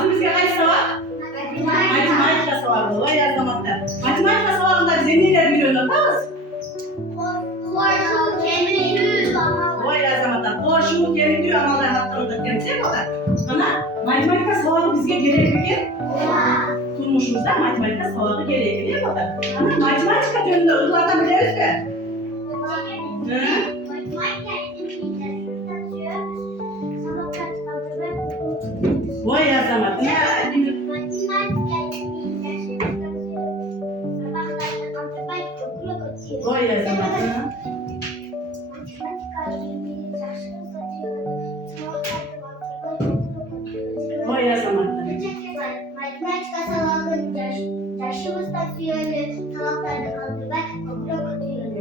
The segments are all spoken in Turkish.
Azı bizge qaysi sabak? Matematika sabagı. Vay azamata. Matematika sabagında bize neler biliyorlar tamız? Vay azamata. Qo'shu, keldi amallar haqida kelsak bo'lar. Mana matematika sabagı bizge kerakmi? Turmushimizda matematika sabagı kerakmi bo'lar. Mana matematika jönünde ulardan bilamizmi? Vay azamata. Vay azamata. Vay azamata. Matematika sabahın yaşımızda diyordu. Sabahlarda kaldırmak okula götürüyordu.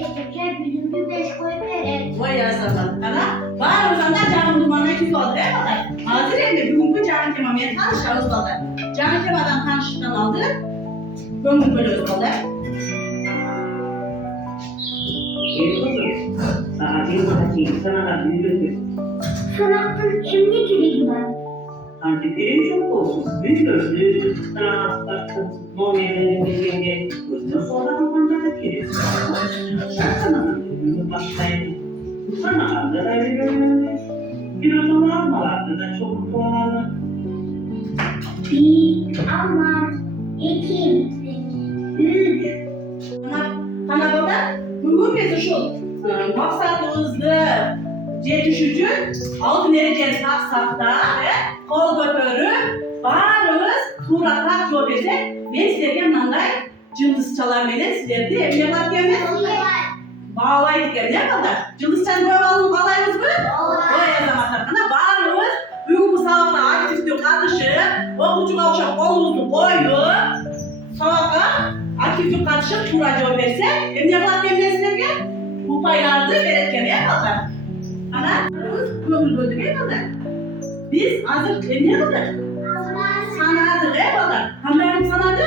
İşte bilimli 5 koy verin. Vay azamata. Ana var o zaman canım dumanına kim oldu değil mi? Hazır endi bugünkü canım temamaya tanışıyoruz oldu. Canım temadan tanıştıktan aldı. Gömül bölüyoruz oldu. Sanatın emni gibi var. Antiklerin çok olsun. Büyük ölçüde sanatın modellerin bilgiye gözüne sonra anlamda gelir. Sanatın ürünü başlayın. Bu sanatlarda da öyle görünür. Bir otomu almalarda da çok doğalı. Bir, ama, iki, üç. Ana baba bugün biz şu maksatımızda yetiş üçün altın dereceli taksakta ve kol götürüp barımız turata yol verecek. Ben sizlerge yanınday cıldız çalar menen sizlerdi evine bakayım. Bağlaydık evine kadar. Cıldız çalar bağlayınız mı? Vay azamatar. Ana barımız bugün bu sabahta aktifte katışıp okucu kavuşak kolumuzu koyup sabahta aktifte katışıp tura yol verse evine bakayım sizlerge. Bu paylarda veretkemeye kalır. Ana, gömül böldük eyvallah. Biz azık ne kalır? Sanadık eyvallah. Hamlerim sanadı?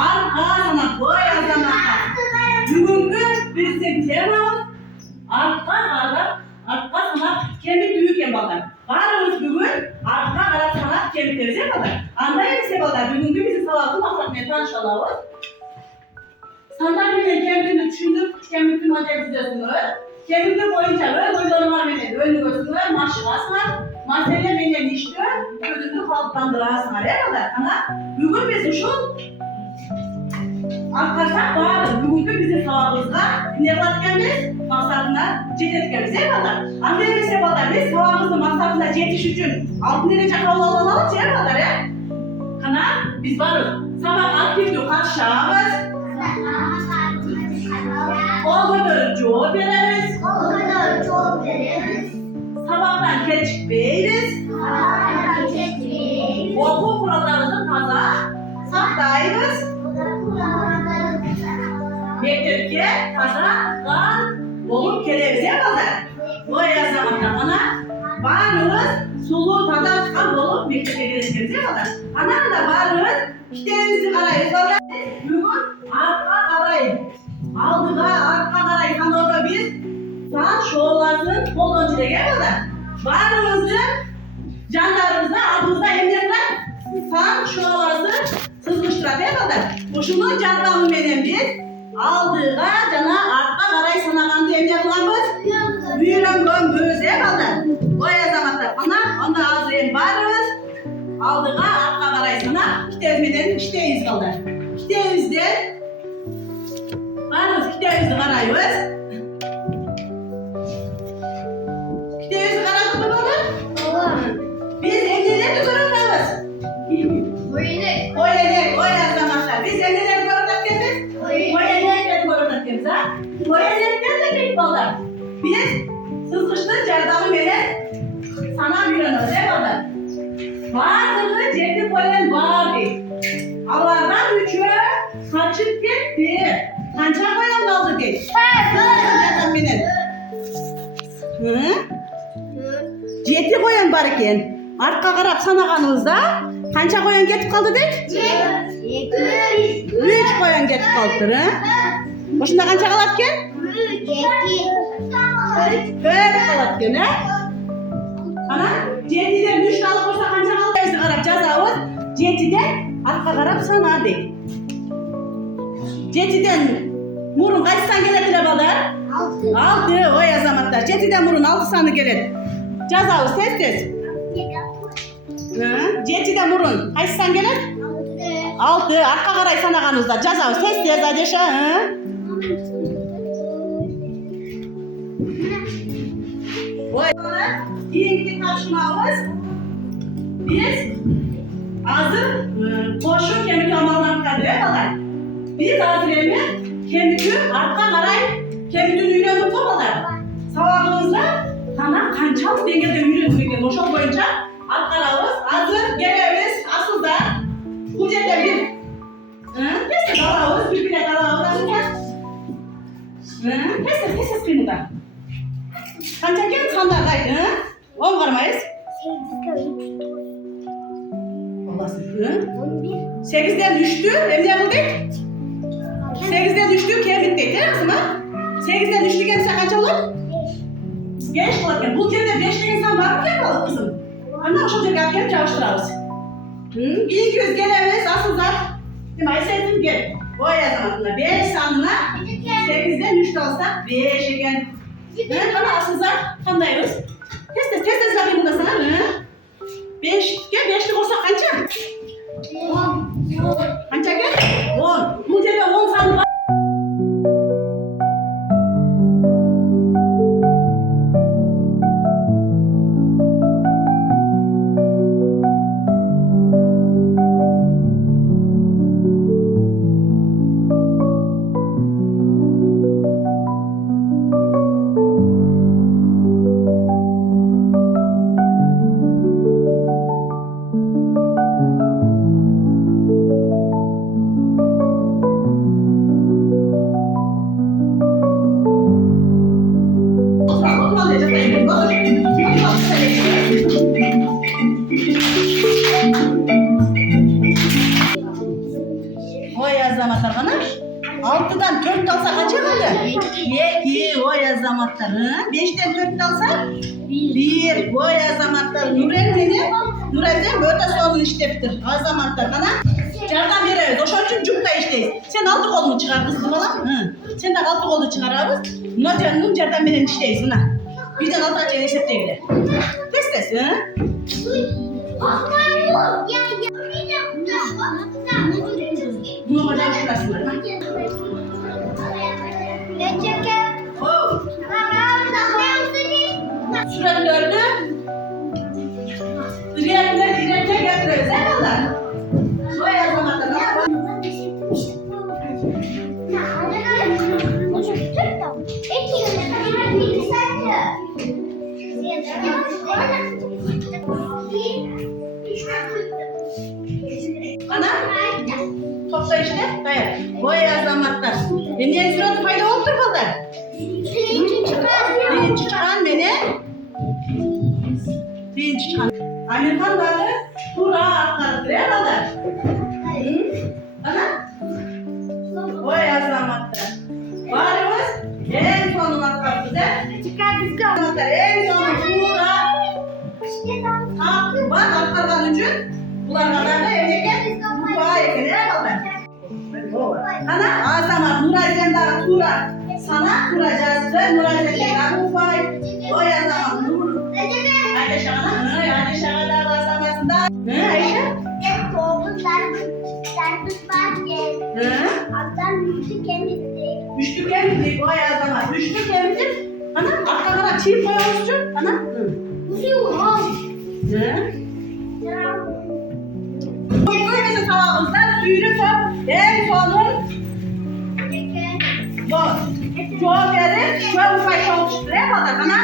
Arka sanat, boy azamata. Bugünkü bizim temamız arka sanat kemik büyük eyvallah. Varımız bugün arka sanat kemikleri eyvallah. Anlayın eyvallah. Bugünkü bizim salatı maksatmaya tanışalım. Sandalyenin kemikini düşündük, kemikli model düzesini kemikli boyunca boyunlar menedi, önlü gözünü maşılasınlar, maselle menedi işte, gözünü halklandırasınlar, eyvallah. Ana, bugün biz şu arkadaşlar var, bugünkü bizim savabımızda ne vatkemiz, maksatına cetetkemiz, eyvallah. Anlayınız eyvallah, biz savabımızda maksatına cetiş için altın derece kavlalanalım, eyvallah, Ana, biz varız, sabah aktifli kaçacağımız, o kadar çok veririz. Sabahtan keçikmeyiz. Okul kurallarını taza saktayız. Mektepke taza kan olup kerevize kadar. Bu yazamadan ana varımız sulu taza kan olup mektepke kerevize kadar. Anam da varımız kitlerimizi karayız. Bugün arka karayız. Aldığa arka karayı kanalda biz saat şovlarının koloncuda gelmeden varımızın canlarımızda ardımızda emniyetler saat şovlarını sızmıştıra gelmeden boşunun canlarını benim biz aldığa cana arka karayı sanakandı emniyetlerimiz büyüren gömbüz gelmeden o yazamaklar onda azrayan varımız aldığa arka karayı sana kitevmeden kiteyiz kaldı kitevizden varız kitevimizi karayız. Kitevimizi karadık mı baba? Biz evlileri görürüz. Koyenek, yazlamaklar. Biz evlileri görürüz. Koyenekleri görürüz ha. Koyenekler de pek balar. Biz sızmışlı cerdamı gelen sana biliyoruz değil mi? Varlığı cepte koyan var değil. Allah'tan üçü kaçıp gitti. Kança koyan kaldı değil. Jeti koyan var eken. Arka qarab sanağanımızda kança koyan ketip kaldı değil? 3 koyan ketip kaldı. Boşunda kança kalat eken? 4 kalat eken. Ana, jetiden 3 kalıp olsa kanca kalıp bizi qarab жазабыз. Jetiden arqa qarab sana deydi. Jetiden murun qaysisan keledi balar? 6. Oy azamatlar. Jetiden murun 6 sanı geledi. Жазабыз tez. Jetiden murun qaysisan keledi? 6. Arqa qaray sanağanızda жазабыз tez Adesha. Oy balar. Keyingi tartışmamız biz hazır koşu kemik amallarına balar. Biz hazırlayımı kemikü arka qaray kemikini үйреніп balar. Savabımızda sana kançalık dengede үйреніп ekan. Oşol boyunca arkalarımız hazır gelemiz asılda. Bu жерде bir tez alabız, bir alabız. Tez kıyımda. Kança kelin sandardaydı. On qarmayız. 8'den düştü. Emine bulduk. 8'den düştü. Kemik değil kızım ha? 8'den düştü kendisi kaç olur? 5 olurken. Bu yerde 5'lik insan var mı yapalım kızım? Ama şu yerden gelip çalıştırarız. İlk yüz gelemiz asıl zat. Demeyi sevdim gel. O yazamadılar. 5 sanına 8'den 3 alsak 5 eken. Bana asıl zat kandayız. Tez yapayım bunda sana. 5 gel 5'lik olsa kança? 10. Kança gel? 10. Bu yerде 10 sanı var. O yazamatlar bana. 6'dan 4 alsa kaça kaldı? 2. O yazamatlar. 5'ten 4 alsa 1. O yazamatlar. Nurel'den böyle sonunu işleptir. Azamatlar bana. Cardan veriyoruz. O şun için cukta işteyiz. Sen altı kolunu çıkar kızım falan. Sen de altı kolunu çıkarabız. Bunun cardan veren işteyiz buna. Birden altı açıya eşitle gider. Tez. Bunu oradan şurası var. Şurada gördü. Diğerler getiriyoruz. Eyvallah. O yazamadı. Ana topla işte dayan. Boya yazamatlar. Niye sırada fayda oldu kadar? Birinci çıkan beni. Birinci çıkan. Amerikan dağı tura atladı. Ya kadar. Ana boya yazamatlar. Varımız en sonuna atladı. En sonu tura. Bak atlardan üçün. Bular kadar da evdeki mutfağa yakın ya kadar. Ana azamat Nuray'dan da tura. Sana kuracağız ve Nuray'dan mutfağa. O yazamat Nur. Ayşe şakada. Ayşe şakada basamasında. Ayşe? Üçlü kemiklik o yazamat. Üçlü kemiklik. Ana arkalara çiğ koyuyorsun. Ana. Böyle tavamızdan suyunu sok. En sonun çok verir. Çok ufak oluşturuyor. Bana